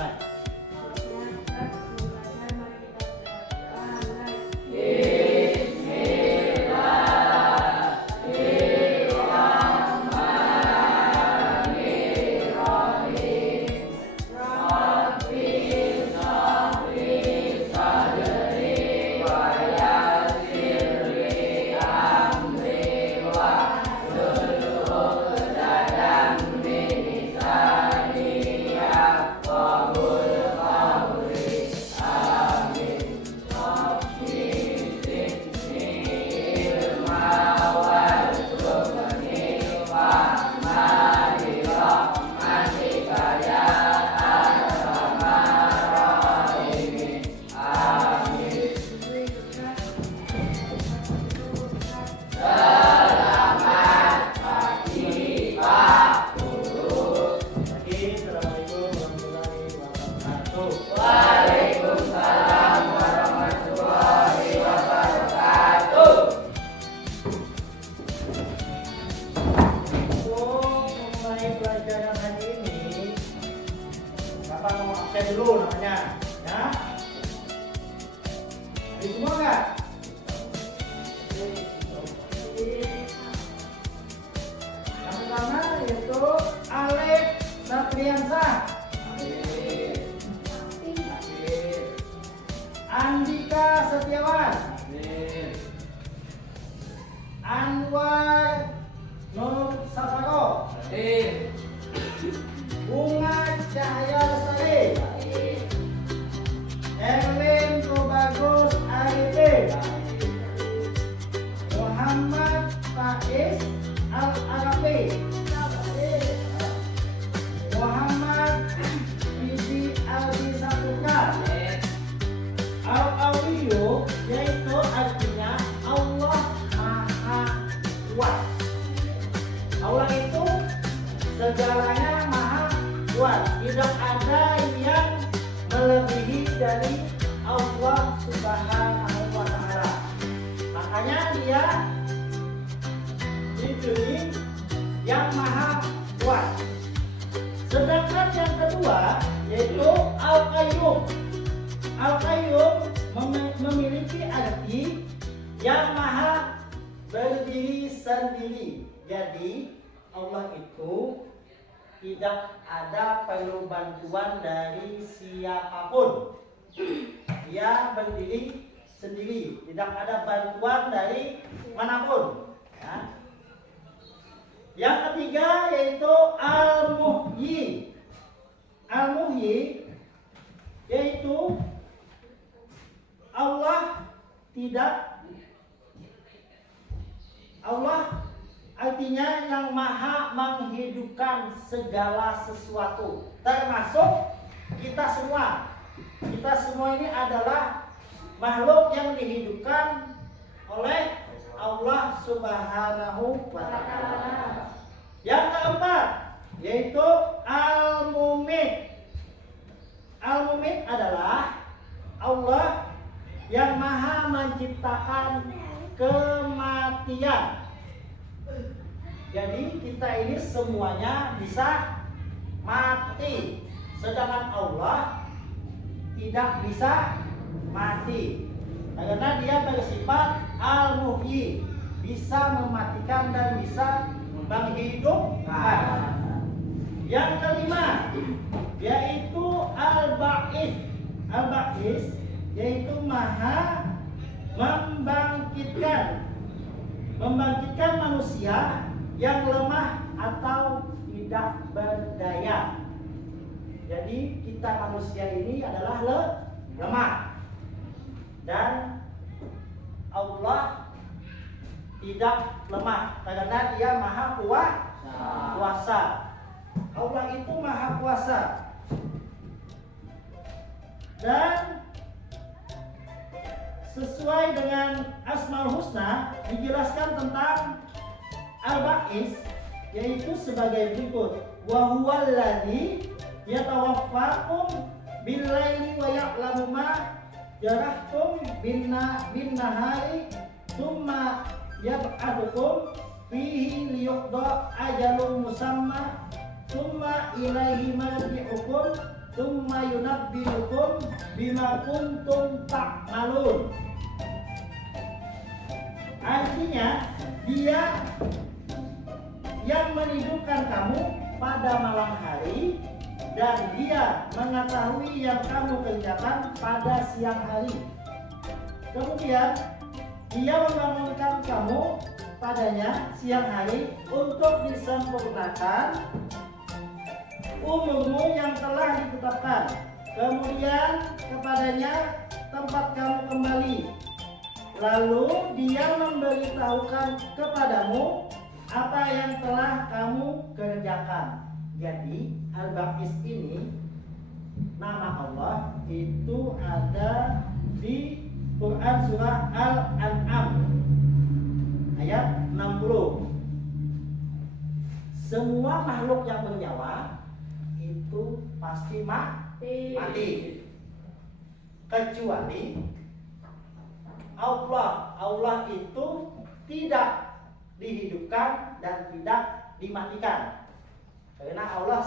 Baik. Dulu namanya ya, ada semua nggak? Yang pertama yaitu Alif Satriansah, Andika Setiawan, Anwar Nur Safaro, Bunga Cahaya Lestari, Erwin Tubagus Arifin, Muhammad Faiz Al-Arabi, Muhammad Bibi Aldi Saputra. Al-Awiyu yaitu artinya Allah Maha Kuat. Allah itu segalanya Maha Kuat, tidak ada yang melebihi dari Allah Subhanahu wa Ta'ala. Makanya dia dijuluki yang Maha Kuat. Sedangkan yang kedua yaitu Al-Qayyum. Al-Qayyum memiliki arti yang Maha berdiri sendiri. Jadi Allah itu tidak ada perlu bantuan dari siapapun. Dia berdiri sendiri, tidak ada bantuan dari manapun. Ya. Yang ketiga yaitu Al-Muhyi. Al-Muhyi yaitu Allah artinya yang Maha menghidupkan segala sesuatu, termasuk kita semua. Kita semua ini adalah makhluk yang dihidupkan oleh Allah Subhanahu wa Ta'ala. Yang keempat yaitu Al-Mumit. Al-Mumit adalah Allah yang Maha menciptakan kematian. Jadi kita ini semuanya bisa mati, sedangkan Allah tidak bisa mati. Karena dia bersifat Al-Muhyi, bisa mematikan dan bisa menghidupkan. Yang kelima yaitu Al-Ba'its. Al-Ba'its yaitu Maha membangkitkan manusia yang lemah atau tidak berdaya. Jadi kita manusia ini adalah lemah, dan Allah tidak lemah karena dia Maha Kuasa. Allah itu Maha Kuasa. Dan sesuai dengan Asmaul Husna dijelaskan tentang Al-Ba'its yaitu sebagai berikut: wa huwal ladzi yatawaffakum bil-laili wa ya'lamu ma jarahtum bin-nahari tsumma yab'atsukum fihi liyuqda ajalun musamma Tsumma ilaihi marji'ukum tsumma yunabbi'ukum bima kuntum ta'malun. Artinya dia yang menidurkan kamu pada malam hari dan dia mengetahui yang kamu kerjakan pada siang hari. Kemudian dia membangunkan kamu padanya siang hari untuk disempurnakan umurmu yang telah ditetapkan. Kemudian kepadanya tempat kamu kembali. Lalu dia memberitahukan kepadamu apa yang telah kamu kerjakan. Jadi Al-Baqis ini nama Allah itu ada di Quran surah Al-An'am ayat 60. Semua makhluk yang bernyawa itu pasti mati. Kecuali Allah itu tidak dihidupkan dan tidak dimatikan. Karena Allah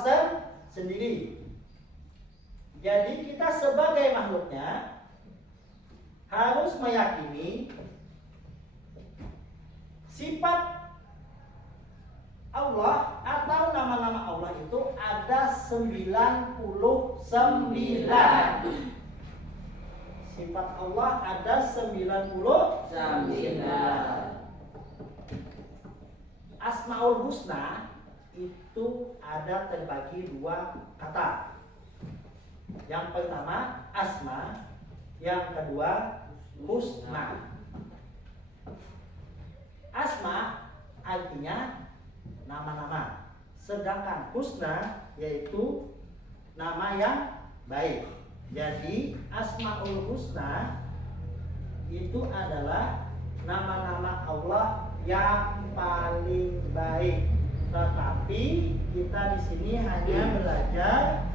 sendiri. Jadi kita sebagai makhluknya harus meyakini sifat Allah atau nama-nama Allah itu ada 99. Sifat Allah ada 99. Asmaul Husna itu ada terbagi dua kata. Yang pertama asma, yang kedua husna. Asma artinya nama-nama, sedangkan husna yaitu nama yang baik. Jadi Asmaul Husna itu adalah nama-nama Allah yang paling baik. Tetapi kita di sini hanya belajar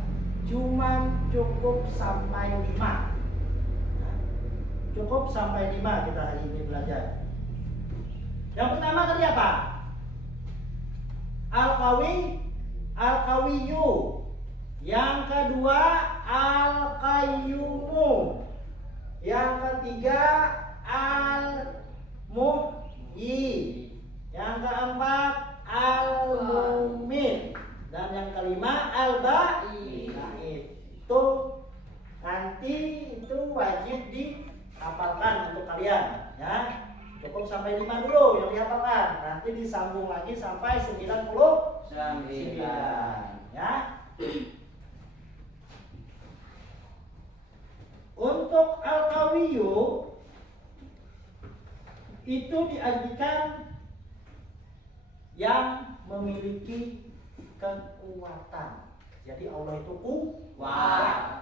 cukup sampai 5. Cukup sampai 5 kita hari ini belajar. Yang pertama tadi apa? Al-Qawiyyu. Yang kedua Al-Qayyumu. Yang ketiga Al-Muhyi. Yang keempat Al-Mumin. Dan yang kelima Al-Ba'id. Itu nanti itu wajib dihafalkan untuk kalian, ya. Cukup sampai 5 dulu yang dihafalkan. Nanti disambung lagi sampai 99, ya. Untuk Al-Qawiyyu itu diartikan yang memiliki kekuatan. Jadi Allah itu kuat.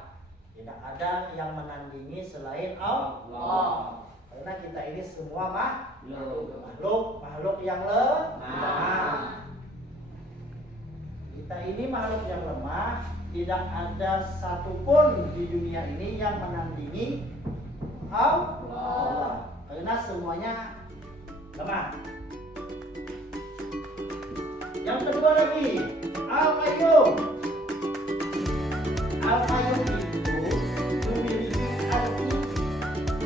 Tidak ada yang menandingi selain Allah. Karena kita ini semua makhluk yang lemah. Kita ini makhluk yang lemah. Tidak ada satupun di dunia ini yang menandingi Allah. Karena semuanya lemah. Yang kedua lagi Al-Qayyum. Al-Qayyum itu memiliki arti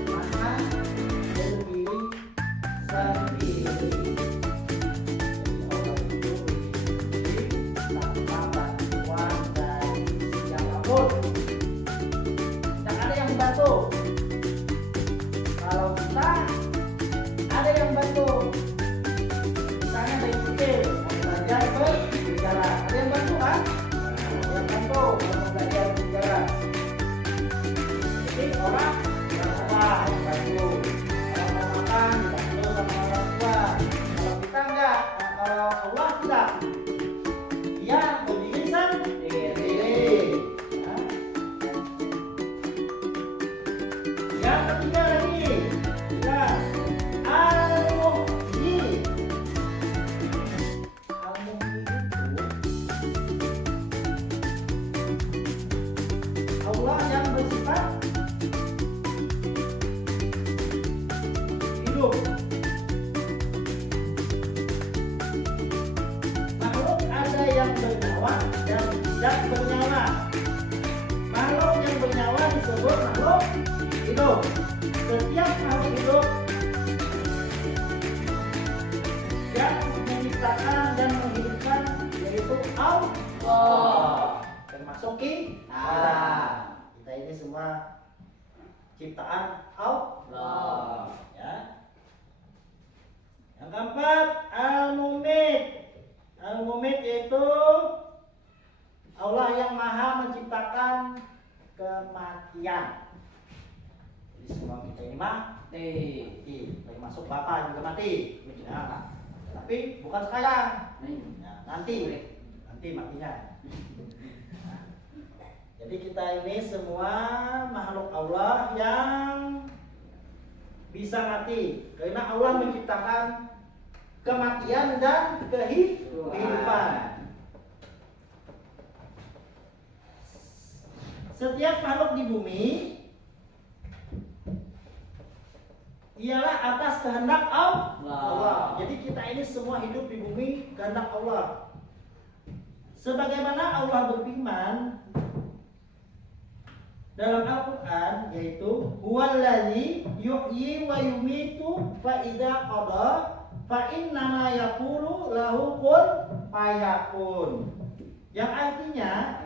maha berdiri sendiri. Allah itu berdiri tanpa bantuan dari siapapun. Tak ada yang membantu. Kalau kita ada yang bantu, misalnya dari kecil belajar berbicara, ada yang bantu kan? Ada yang bantu kalau belajar berbicara. dan bernyawa. Makhluk yang bernyawa disebut makhluk hidup. Setiap makhluk hidup yang menciptakan dan menghidupkan yaitu Allah. Termasuk kita. Kita ini semua ciptaan Allah. Ya. Yang keempat, Al-Mumit. Al-Mumit yaitu Allah yang maha menciptakan kematian. Jadi semua kita ini mati, termasuk Bapak juga mati. Ya. Tapi bukan sekarang. Ya, nanti matinya. Nah, jadi kita ini semua makhluk Allah yang bisa mati karena Allah menciptakan kematian dan kehidupan. Setiap makhluk di bumi ialah atas kehendak Allah. Jadi kita ini semua hidup di bumi kehendak Allah. Sebagaimana Allah berfirman dalam Al-Quran, yaitu huwallazi yuhyi wa yumitu fa idza qada fa innama yaqulu lahu kun fayakun. Yang artinya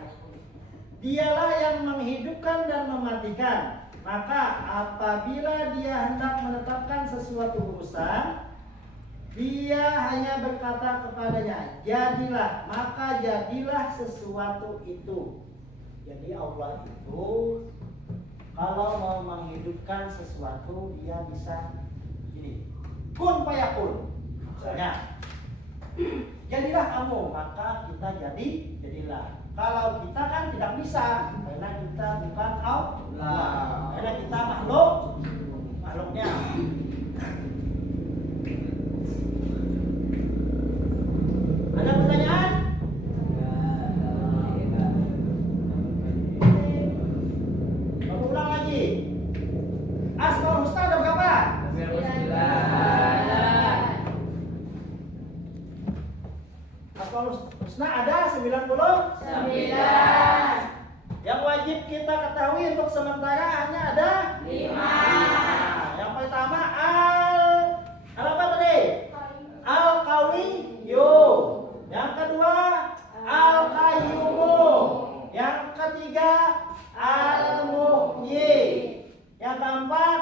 dialah yang menghidupkan dan mematikan. Maka apabila dia hendak menetapkan sesuatu urusan, dia hanya berkata kepadanya, jadilah, maka jadilah sesuatu itu. Jadi Allah itu kalau mau menghidupkan sesuatu, dia bisa gini, kun fayakun. Misalnya, jadilah kamu, maka kita jadilah. Kalau kita kan tidak bisa, karena kita bukan Allah, karena kita makhluknya. Ada pertanyaan? Aku ulang lagi. Asmaul Husna ada berapa? 9. Asmaul Husna ada 99. Yang wajib kita ketahui untuk sementara hanya ada 5. Yang pertama apa tadi? Al-Qawiyyu. Yang kedua Al-Qayyumu. Yang ketiga Al-Muhyi. Yang keempat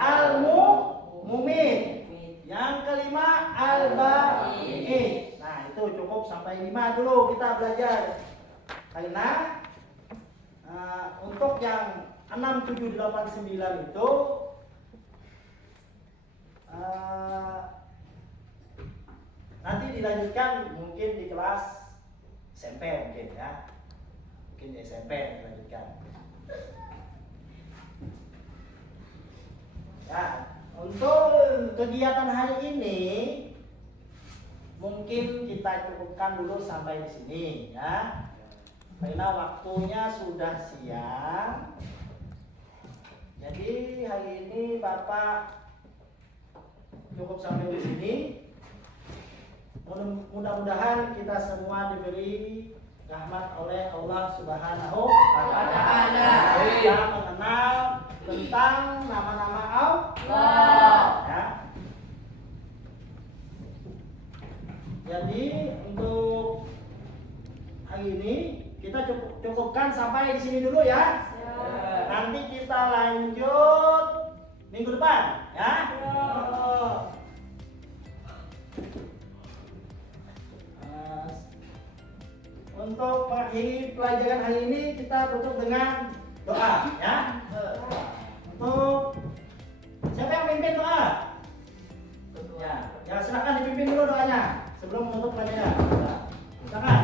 Al-Mumit. Yang kelima Al-Baqi. Nah, itu cukup sampai 5 dulu kita belajar. Karena untuk yang 6, 7, 8, 9 itu nanti dilanjutkan mungkin di kelas SMP mungkin ya. Mungkin di SMP dilanjutkan. Ya, untuk kegiatan hari ini mungkin kita cukupkan dulu sampai di sini ya. Karena waktunya sudah siang. Jadi hari ini Bapak cukup sampai di sini. Mudah-mudahan kita semua diberi rahmat oleh Allah Subhanahu wa Ta'ala. Kita mengenal tentang nama-nama Allah. Ya. Jadi untuk hari ini kita cukupkan sampai di sini dulu ya. Nanti kita lanjut minggu depan ya. Untuk mengakhiri pelajaran hari ini kita tutup dengan doa ya. Untuk siapa yang pimpin doa? Ya, silakan dipimpin dulu doanya sebelum menutup pelajaran. Silakan.